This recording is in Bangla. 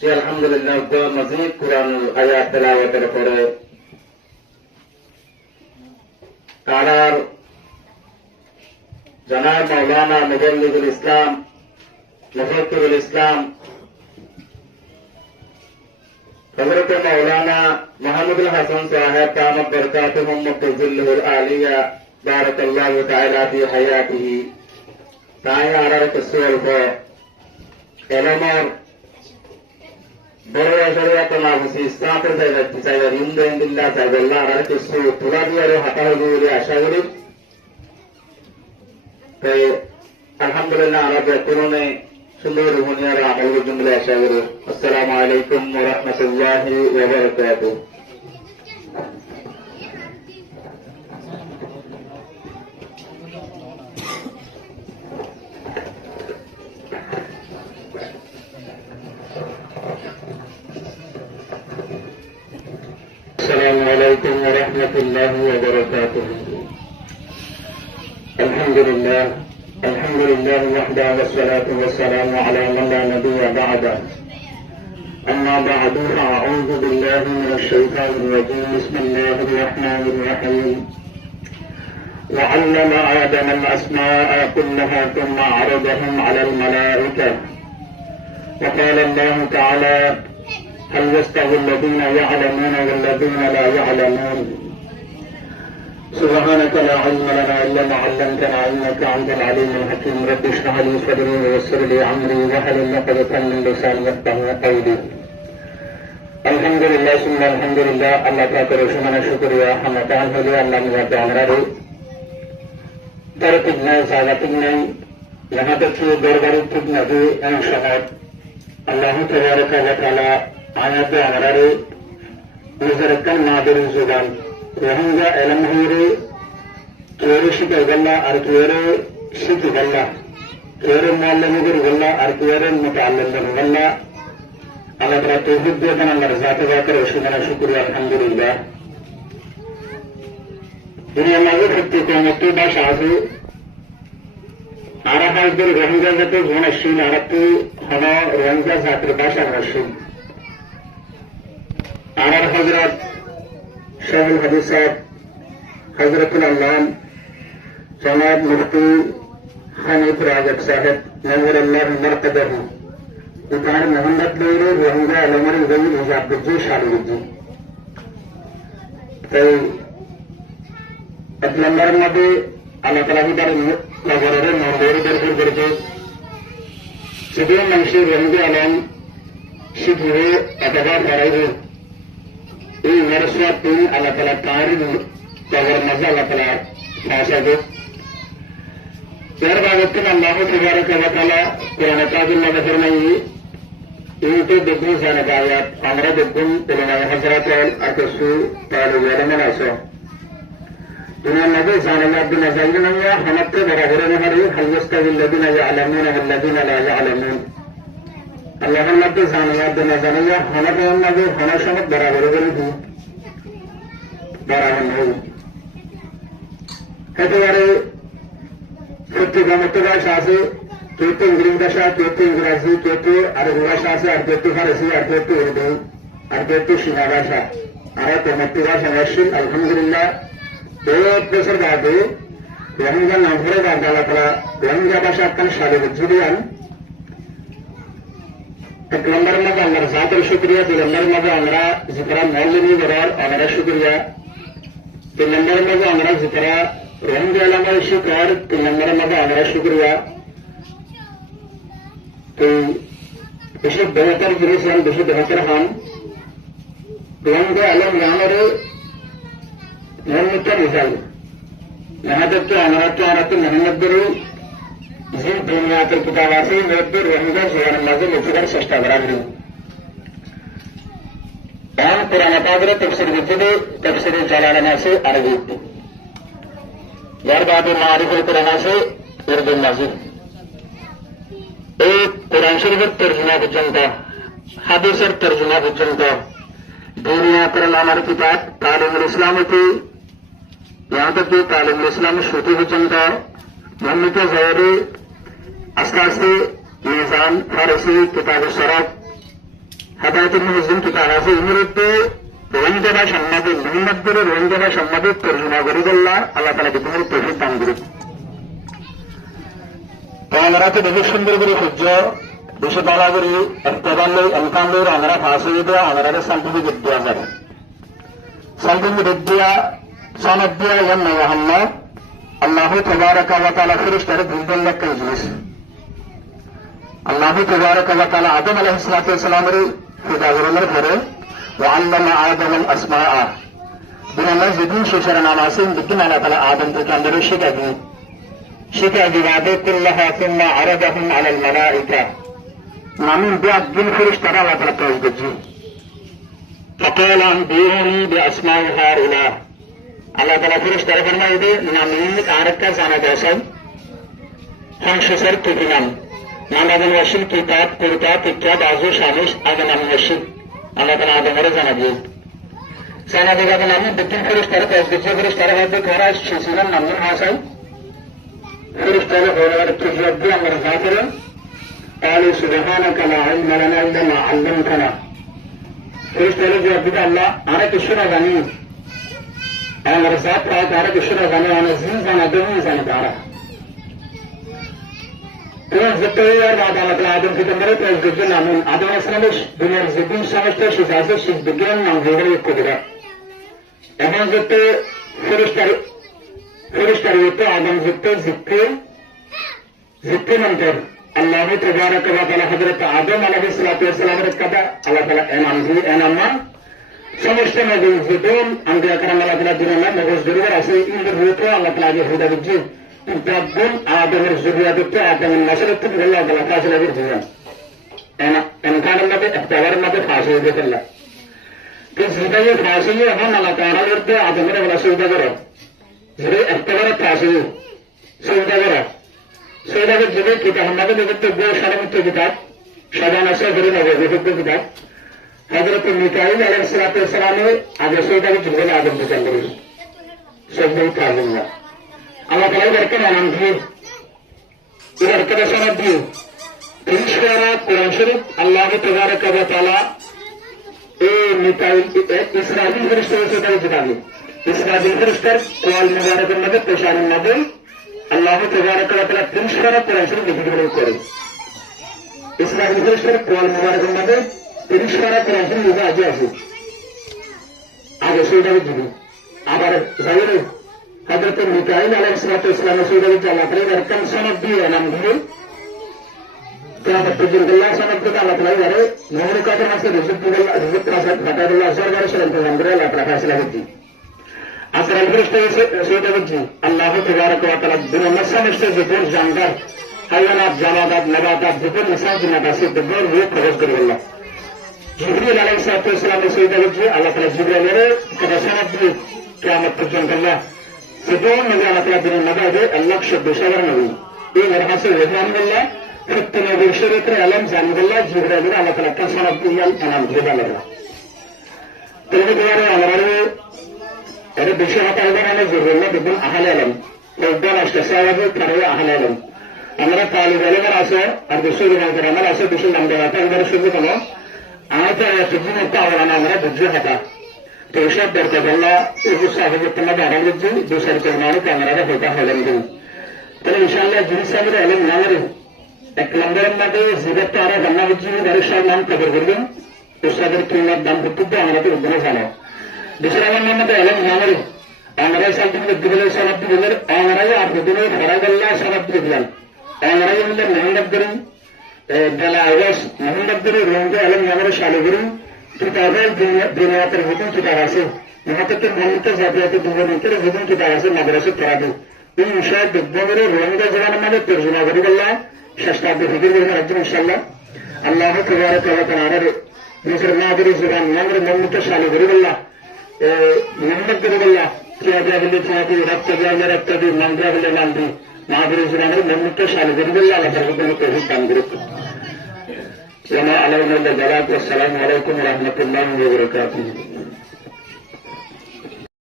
যে আলহামদুলিল্লাহ মজিদ কুরআন আয়াত তেলাওয়াতের পরে কারার জনাব মাওলানা মুজাল্লিদুল ইসলাম মুফাক্কিরুল ইসলাম হযরত মাওলানা মাহমুদুল হাসান সাহেব কামত বরকাতুহুম মুফাজ্জিলুল আলিয়া বারাকাল্লাহু তাআলা ফি হায়াতিহি তাই আরার তসওয়াল কো এলামার বড় শরীয়ত মাহফুজ ইসলামের জায়গা চাইবে ইনদিল্লাহ চাইবে আল্লাহ আর কিছু তুলা দিয়ে হাতা হইবে বলে আশা করি। তাই আলহামদুলিল্লাহ আমরা বেতনে সুন্দর রুহানিয়ার আমল করবেন বলে আশা করি। আসসালামু আলাইকুম ওয়া রাহমাতুল্লাহি ওয়া বারাকাতুহু। السلام عليكم ورحمة الله وبركاته. الحمد لله وحده والصلاة والسلام على من لا نبي بعده. أما بعد فأعوذ بالله من الشيطان الرجيم. بسم الله الرحمن الرحيم. وعلم آدم الأسماء كلها ثم عرضهم على الملائكة وقال الله تعالى هل يستوي الذين يعلمون والذين لا يعلمون سبحانك لا علم لنا إلا ما علمتنا إنك أنت العليم الحكيم. رب اشرح لي صدري ويسر لي أمري واحلل عقدة من لساني يفقهوا قولي. الحمد لله ثم الحمد لله. আল্লাহ পাকের অসীম শুকরিয়া হামদান হলো আল্লাহ নিয়াতে আমরা তার ঠিক নাই জায়গা ঠিক নাই यहाँ तक कि दरबारी ठीक नहीं इंशाअल्लाह अल्लाह तबारक व तआला आयत अमरारे नजरकन नादिर जुबान रोहिंग्या एलम हुरे केरे शिकर गल्ला और केरे शिक गल्ला केरे मुअल्लिमुर गल्ला और केरे मुतअल्लिम गल्ला अल्लाह ताला तौफीक दे देना मर्जात जाकर शुक्र शुक्रिया अल्हम्दुलिल्लाह. दुनिया में फिरती को मुक्तदा शाहू आराहाजদের রোহিঙ্গা জাতে জনশীল আরাতু হলো রোহিঙ্গা জাতির ভাষা রশীল আরার হযরত শাহুল হাদিস সাহেব হযরতুল আল্লাম জনাব মুফতি হানিফ রাজব সাহেব নওয়ারুল্লাহ মারকাদাহু উতার মোহাম্মদ লইরে রোহিঙ্গা আলমারি গলি মুজাদ্দিদ শালুজি তাই এক নম্বর মধ্যে আল্লাহ তাআলা হিদার নগরের নগরের দরবার করতে সেদিন মানুষের রোহিঙ্গা আলম শিখবে অথবা পড়াইবে এই মরসুয়াত আল্লাহ তাআলা তারই নগর মজা আল্লাহ তাআলা ফাসাবে এর বাবদ আল্লাহ তাবারক ওয়া তাআলা কোরআন কাযিম মধ্যে ফরমাই এইতে দেখুন জানা আয়াত আমরা দেখুন উলামা হযরত আর কিছু তালিব ইলম আছে दुनिया में जाने अब्दुल नज़ाइल या हनत बराबर हमारे हल यस्तवी الذين يعلمون والذين لا يعلمون अल्लाह नब्बे जाने अब्दुल नज़ाइल या हनत नब्बे हना समत बराबर बरु बराबर नहीं है तो यारे सत्य गमत का शासे केते इंग्लिश भाषा केते इंग्रजी केते अरबी भाषा से केते फारसी केते उर्दू केते चीना भाषा अरे तो मत भाषा नशील अल्हम्दुलिल्लाह एक बছর বাদে রোহিঙ্গা নাম ধরে আল্লাহ তাআলা রোহিঙ্গা ভাষা কান শালে বুঝিয়ান এক নম্বর মধ্যে আল্লাহর জাতের শুকরিয়া দুই নম্বর মধ্যে আমরা জিকরা মুআল্লিমি করার আমরা শুকরিয়া তিন নম্বর মধ্যে আমরা জিকরা রোহিঙ্গা আলমার শুকর তিন নম্বর মধ্যে আমরা শুকরিয়া তো এসব বেহতর জিনিস বেশি বেহতর হন রোহিঙ্গা আলম নামের मोहम्मद का मिसाल यहाँ तक तो हमारा तो मोहम्मद बरू जिन दुनिया के किताबासी वेद रोहिंगा जुबान माजे मुख्तर सस्ता बराबरी दान पुराना पादरे तफसीर विद्युत तफसीर जलालना से अरबी यारबाद मारिफुल कुराना से उर्दू मस्जिद एक कुरान शरीफ तर्जुमा पर्यंत हादिसर तर्जुमा पर्यंत दुनिया पर नामार किताब तालीमुल इस्लाम की यहाँ तक कि तालीमुल इस्लाम श्रुति पर्यंत मोहम्मद जहरे আস্তে আস্তে মিজান ফারসি কিতাব সরব হেদায়েতুল মুসলিম কিতাব আছে ইংরেজিতে রোহিঙ্গা ভাষা সম্মাদের মোহাম্মদপুরে রোহিঙ্গা ভাষা সম্মাদের তর্জমা করে বললা আল্লাহ তালা বিদ্যুৎ তৌফিক দান করুক। আমরা তো বেশি সুন্দর করে সূর্য বেশি বলা করি একটাবার লই এমকান লই আমরা ফাঁস হয়ে দেওয়া আমরা সার্টিফিকেট দেওয়া যাবে সার্টিফিকেট দিয়া সনদ দিয়া ইয়ান মোহাম্মদ আল্লাহ তবারকা ওয়া তাআলা ফেরেশতারে দুইজন লেখা জিনিস আল্লাহ তবারকা ওয়া তাআলা আদম আলাইহিস সালামের ফিদাগুলোর পরে وعلم آدم الأسماء بنا زدين شجر ناماسين بكين على تعالى آدم تكامل شكاكي بعد كلها ثم عرضهم على الملائكة نامين بيعد جن فرش ترى الله تعالى توجد فقال أنبئوني بأسماء هؤلاء الله تعالى فرش ترى فرمائے دے نامين عرض زانا دوسن هم شسر تكنام نامدن وشل كتاب قرطة تكاد عزو شامش آدم وشل Allah Teala adamlara zanadı. Zanadı kadınlarının bütün kırışları tezgirce kırışları verdi. Kara şişinden namur hasay. Kırışları olarak tücrübdü amir zatırı. Kâli subhanaka la ilme lana illa ma allamtana. Kırışları cevabı da Allah ara kişine zani. Amir zat rahat ara kişine zani. Ana zin zanadı mı zanadı ara. Kıran zıttayı yer ve adaletli adım kitabları tezgirce namun. Adam aslanış dünyar zıddin savaşta şizazı şizdigen namzıları yıkkıdılar. Efendim zıttı fırışları yıttı adam zıttı zıttı mantar. Allahu Tebaraka ve Teala Hazreti Adem Aleyhisselatü Vesselam'ı kada Allah Teala enamma savaşta medin zıddın Anbiya Karam Allah Teala dünyarlar mevzuri var asıl indir rütü Allah Teala huda bicci. Rabbun Adem'in zürriyatıkta Adem'in nasırıttı bir Allah Teala fasıla bir düzen. İmkanımda ihtivarımda fasıla edilirler. Ki zidayı fasılı hem Allah Teala verdi Adem'e vela suyda göre. Zidayı ihtivarı fasılı suyda göre. Suyda bir zidayı kitabımda birlikte bu şarımıttı kitap. Şabanası birine verdi kitap. Hazreti Mikail Aleyhisselatü Vesselam'ı adı suyda bir zidayı Adem düzenleri. Suyda-i Tazimler. Allah Teala ilerken anam diyor. İlerken de sana diyor. Kırışlara Kur'an Şerif Allah-u Tebaraka ve Teala İsrail kırışları söyledi kitabı. İsrail kırışlar Kual Mübarek'in adı Peşan'ın adı Allah-u Tebaraka ve Teala kırışlara Kur'an Şerif dedikleri koyuyor. İsrail kırışlar Kual Mübarek'in adı kırışlara Kur'an Şerif yüzü acı. Adı söyledi gibi. Ama zayıfı Hazreti Mikail Aleyhisselatü Vesselam'ı söyledi Allah Teala ilerken sanat diyor anam diyor. Kıyamet tecrübeler sanatı da Allah Teala ileri Nuhur Kadir nasıl rızık nasıl Fatadullah Zorgar Şerif Peygamber'e Allah Teala fasıla etti. Asral Kırışta'yı söyledi Allah-u Tebaraka ve Teala bunu nasıl işte zıpır jangar hayvanat, camadat, nebatat zıpır insan cinnatası dıbbır büyük kavuz kırılırlar. Cibril Aleyhisselatü Vesselam'ı söyledi Allah Teala Cibril'e kadar sanat diyor kıyamet tecrübeler. Sebelum Nabi Allah Teala bin Nabi Allah şebbi şever Nabi. İyi merhası Rahmanullah. Fıttına bir şeretre alem zanidullah Cibril'e Allah Teala kan sanat diyal anam Cibril'e. Tabi diyare anarı ere bir şey hatalar ana zürrülle bidin ahal alem. Evden işte sahibi karıya ahal alem. Amara talibeler ase ardışu bir amara ase bir şey namdevatan bir şey bunu. Ayet ayetinin tavırına amara bücü hata. Teşekkür ederim. Bu sahibiyetle beraberce bu serkemanı kamerada hoca halimdi. Tabii inşallah cinsel ilim namırı. Eklemlerin madde zidet tara ganna vicini darışan nam kabul gördüm. Ustadır kıymet dam tuttu anlatı uduna sana. Dışarıdan namada ilim namırı. Anlara saltıklı dibile sanat dibilir. Anarayı ardudunu faradallah sanat dibilir. Anarayı miller Muhammed'dirin. Dalayvas Muhammed'dirin. Rönge ilim namırı şalıgırın. Kitabel dünyatır hüküm kitabası. Muhakkakın Muhammed'e zatiyatı dünyatır hüküm kitabası madrası taradı. Bu inşaat dübbamırı rönge zamanımada tercüme verilirler. Şaştardı fikir verir acım inşallah. Allah-u Tebaraka ve Teala Mısır nadiri zaman namır Muhammed'e şalı verilirler. Muhammed verilirler. Kiyadiyabili kiyadi, Rabtadiyabili, Mandiyabili, Nandi. Nadiri zamanı Muhammed'e şalı verilirler. Allah tarafından tevhid tanıdırıp. وما علينا إلا البلاغ والسلام عليكم ورحمة الله وبركاته